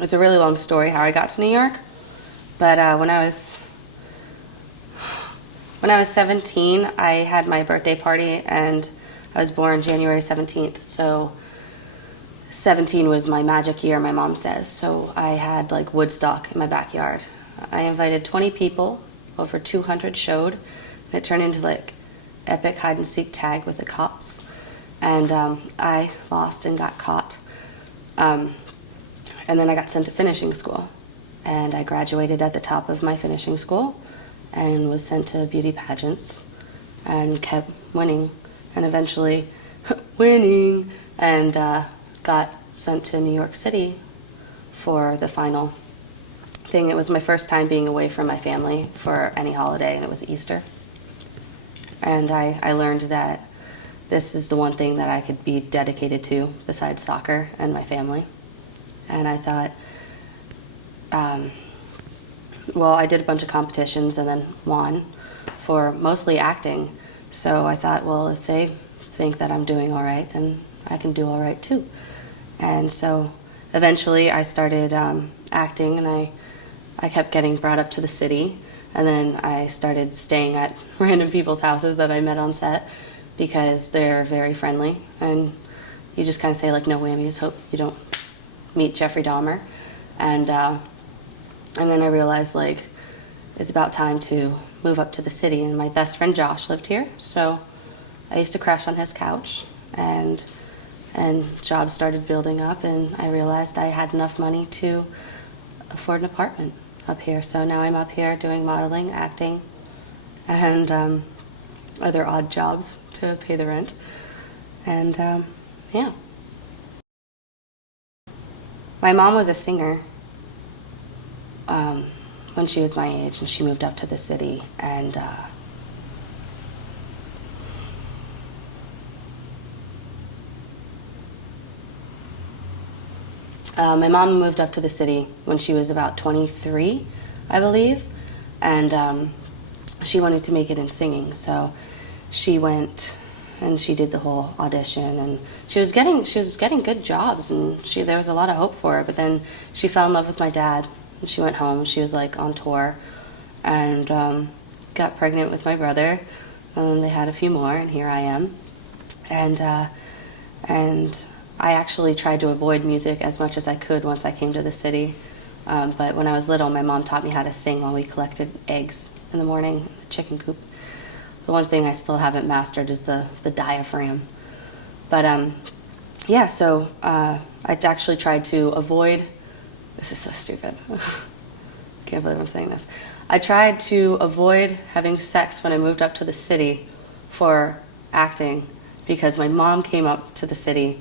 It's a really long story how I got to New York, but when I was 17, I had my birthday party, and I was born January 17th, so 17 was my magic year, my mom says. So I had like Woodstock in my backyard. I invited 20 people, over 200 showed, and it turned into like epic hide and seek tag with the cops. And I lost and got caught. And then I got sent to finishing school. And I graduated at the top of my finishing school and was sent to beauty pageants and kept winning and eventually winning and got sent to New York City for the final thing. It was my first time being away from my family for any holiday, and it was Easter. And I learned that this is the one thing that I could be dedicated to besides soccer and my family. And I thought, well, I did a bunch of competitions and then won for mostly acting. So I thought, well, if they think that I'm doing all right, then I can do all right too. And so eventually I started acting, and I kept getting brought up to the city. And then I started staying at random people's houses that I met on set because they're very friendly. And you just kind of say, like, no whammies, hope you don't meet Jeffrey Dahmer. And then I realized, like, it's about time to move up to the city. And my best friend Josh lived here, so I used to crash on his couch. And jobs started building up, and I realized I had enough money to afford an apartment up here. So now I'm up here doing modeling, acting, and other odd jobs to pay the rent. And yeah. My mom was a singer when she was my age, and she moved up to the city. And my mom moved up to the city when she was about 23, I believe, and she wanted to make it in singing. So she went and she did the whole audition, and she was getting good jobs, and there was a lot of hope for her. But then she fell in love with my dad, and she went home. She was like on tour, and got pregnant with my brother, and they had a few more, and here I am, and I actually tried to avoid music as much as I could once I came to the city. But when I was little, my mom taught me how to sing while we collected eggs in the morning in the chicken coop. The one thing I still haven't mastered is the diaphragm. But yeah, so I actually tried to avoid, this is so stupid. Can't believe I'm saying this. I tried to avoid having sex when I moved up to the city for acting because my mom came up to the city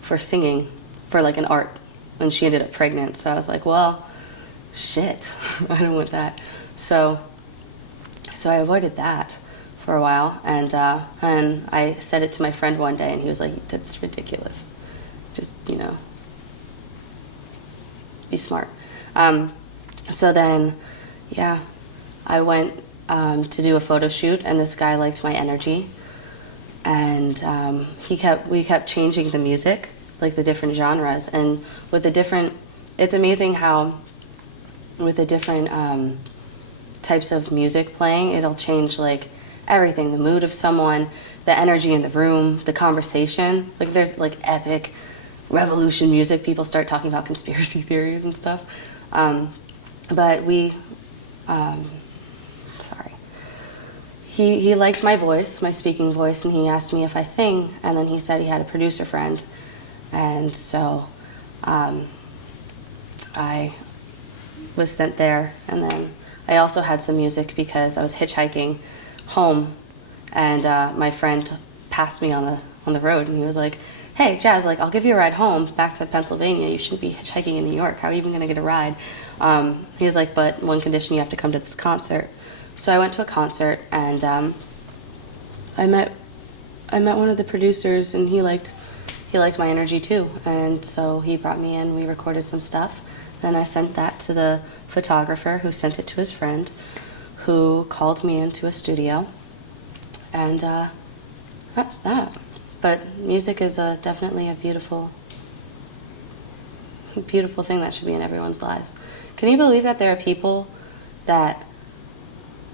for singing, for like an art, and she ended up pregnant. So I was like, well, shit, I don't want that. So I avoided that for a while, and I said it to my friend one day, and he was like, that's ridiculous. Just, be smart. So then, yeah, I went to do a photo shoot, and this guy liked my energy, and we kept changing the music, like the different genres, and it's amazing how with the different types of music playing, it'll change like everything, the mood of someone, the energy in the room, the conversation. Like there's like epic revolution music, people start talking about conspiracy theories and stuff. But he liked my voice, my speaking voice, and he asked me if I sing, and then he said he had a producer friend. And so I was sent there, and then I also had some music because I was hitchhiking home, and my friend passed me on the road, and he was like, hey, Jazz, like, I'll give you a ride home back to Pennsylvania. You shouldn't be hitchhiking in New York. How are you even going to get a ride? He was like, but one condition, you have to come to this concert. So I went to a concert, and I met one of the producers, and he liked my energy too. And so he brought me in, we recorded some stuff. Then I sent that to the photographer, who sent it to his friend, who called me into a studio. And that's that. But music is definitely a beautiful a beautiful thing that should be in everyone's lives. Can you believe that there are people that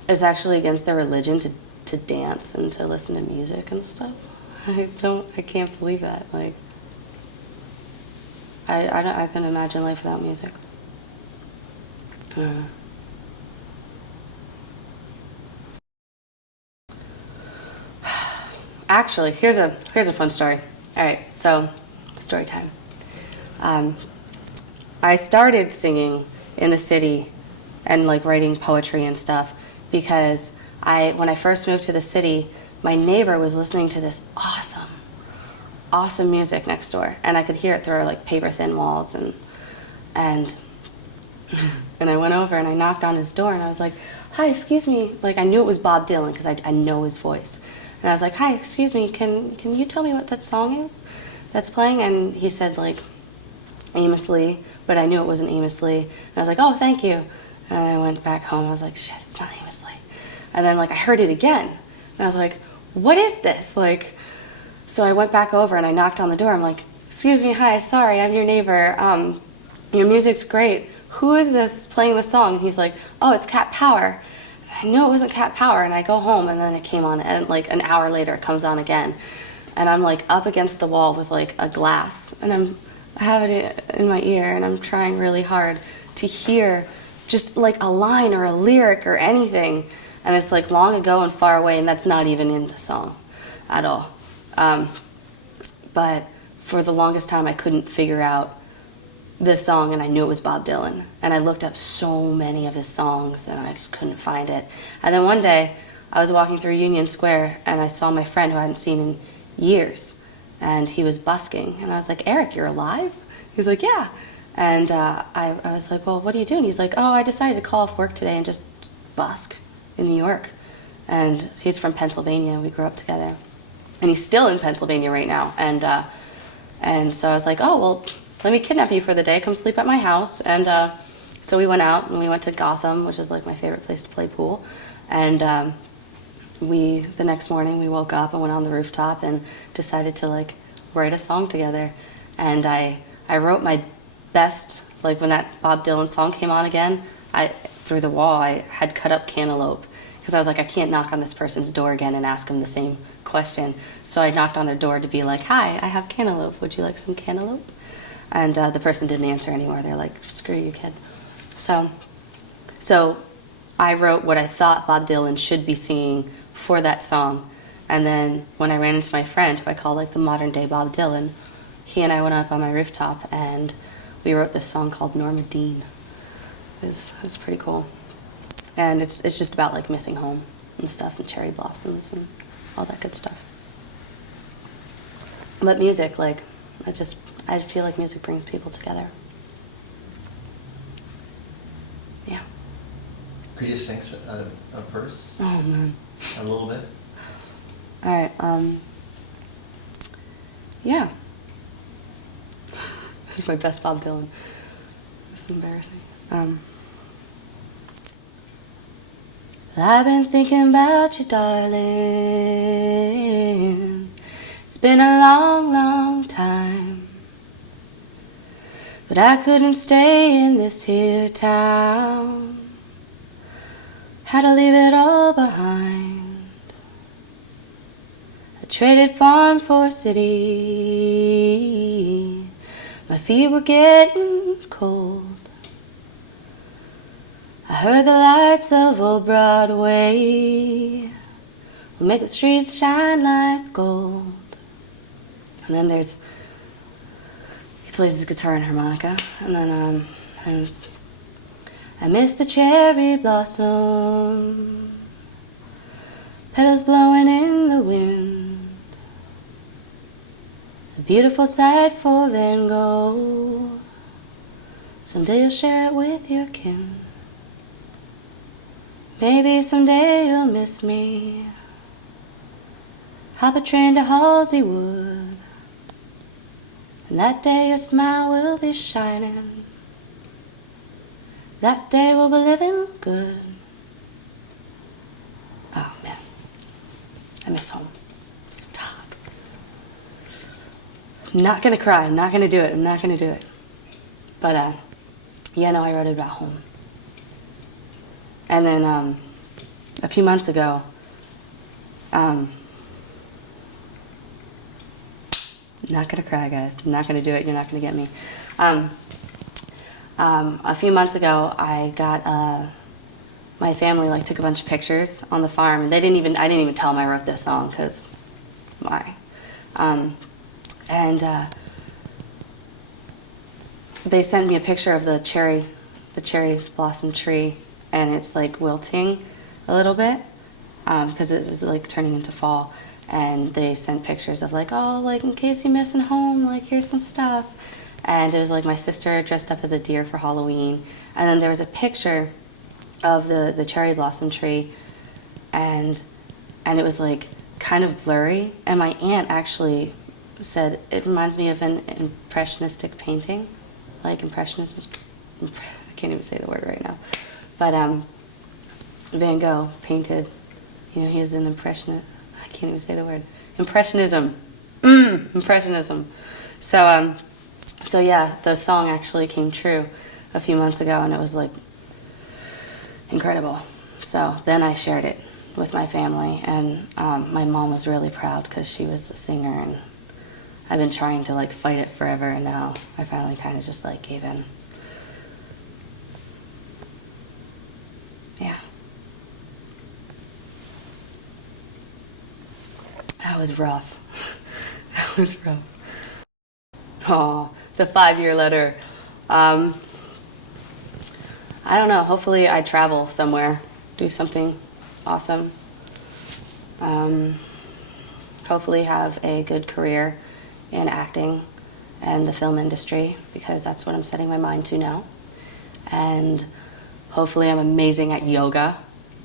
it's actually against their religion to dance and to listen to music and stuff? I can't believe that. Like, I couldn't imagine life without music. Actually, here's a fun story. All right, so story time. I started singing in the city and like writing poetry and stuff because when I first moved to the city, my neighbor was listening to this awesome music next door, and I could hear it through our like paper thin walls, and I went over and I knocked on his door and I was like, "Hi, excuse me." Like, I knew it was Bob Dylan because I know his voice. And I was like, "Hi, excuse me, can you tell me what that song is that's playing?" And he said like Aimlessly, but I knew it wasn't Aimlessly. And I was like, "Oh, thank you." And I went back home. I was like, "Shit, it's not Aimlessly." And then like I heard it again. And I was like, "What is this?" Like, so I went back over and I knocked on the door. I'm like, "Excuse me, hi, sorry, I'm your neighbor. Your music's great. Who is this playing the song?" And he's like, "Oh, it's Cat Power." I knew it wasn't Cat Power, and I go home, and then it came on, and like an hour later it comes on again. And I'm like up against the wall with like a glass, and I have it in my ear, and I'm trying really hard to hear just like a line or a lyric or anything. And it's like long ago and far away, and that's not even in the song at all. But for the longest time, I couldn't figure out this song, and I knew it was Bob Dylan. And I looked up so many of his songs, and I just couldn't find it. And then one day, I was walking through Union Square, and I saw my friend who I hadn't seen in years, and he was busking. And I was like, "Eric, you're alive?" He's like, "Yeah." And I was like, "Well, what are you doing?" He's like, "Oh, I decided to call off work today and just busk in New York." And he's from Pennsylvania. We grew up together. And he's still in Pennsylvania right now. And so I was like, "Oh, well, let me kidnap you for the day. Come sleep at my house." And so we went out, and we went to Gotham, which is like my favorite place to play pool. And the next morning we woke up and went on the rooftop and decided to like write a song together. And I wrote my best, like when that Bob Dylan song came on again, through the wall I had cut up cantaloupe, because I was like, I can't knock on this person's door again and ask them the same question. So I knocked on their door to be like, "Hi, I have cantaloupe. Would you like some cantaloupe?" And the person didn't answer anymore. They're like, "Screw you, kid." So I wrote what I thought Bob Dylan should be singing for that song. And then when I ran into my friend, who I call like the modern day Bob Dylan, he and I went up on my rooftop and we wrote this song called Norma Dean. It was pretty cool. And it's just about like missing home and stuff, and cherry blossoms and all that good stuff. But music, like, I feel like music brings people together. Yeah. Could you sing a verse? Oh, man. A little bit? All right. Yeah. This is my best Bob Dylan. This is embarrassing. I've been thinking about you, darling. It's been a long, long time. But I couldn't stay in this here town. Had to leave it all behind. I traded farm for city. My feet were getting cold. I heard the lights of old Broadway will make the streets shine like gold. And then he plays his guitar and harmonica. And then I miss the cherry blossom, petals blowing in the wind. A beautiful sight for Van Gogh. Someday you'll share it with your kin. Maybe someday you'll miss me. Hop a train to Halseywood, and that day your smile will be shining. That day we'll be living good. Oh, man. I miss home. Stop. I'm not going to cry. I'm not going to do it. I'm not going to do it. But yeah, no, I wrote it about home. And then a few months ago, not gonna cry, guys. I'm not gonna do it. You're not gonna get me. A few months ago, I got my family like took a bunch of pictures on the farm, and I didn't even tell them I wrote this song because why? And they sent me a picture of the cherry blossom tree, and it's like wilting a little bit because it was like turning into fall. And they sent pictures of like, oh, like in case you're missing home, like here's some stuff. And it was like my sister dressed up as a deer for Halloween. And then there was a picture of the cherry blossom tree, and it was like kind of blurry. And my aunt actually said it reminds me of an impressionistic painting, like impressionist. I can't even say the word right now, but Van Gogh painted. You know, he was an impressionist. I can't even say the word. Impressionism. Impressionism. So yeah, the song actually came true a few months ago, and it was like incredible. So then I shared it with my family, and my mom was really proud because she was a singer, and I've been trying to like fight it forever, and now I finally kind of just like gave in. Yeah. That was rough. That was rough. Oh, the 5-year letter. I don't know. Hopefully I travel somewhere, do something awesome. Hopefully have a good career in acting and the film industry, because that's what I'm setting my mind to now. And hopefully I'm amazing at yoga,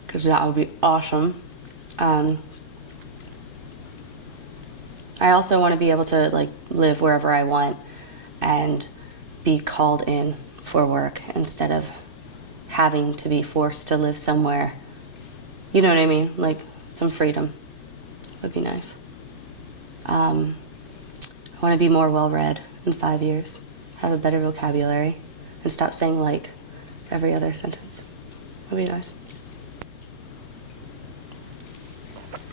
because that would be awesome. I also want to be able to like live wherever I want and be called in for work instead of having to be forced to live somewhere. You know what I mean? Like some freedom would be nice. I want to be more well-read in 5 years, have a better vocabulary, and stop saying like every other sentence. Would be nice.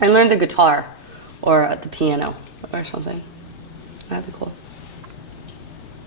And learn the guitar or the piano or something. That'd be cool.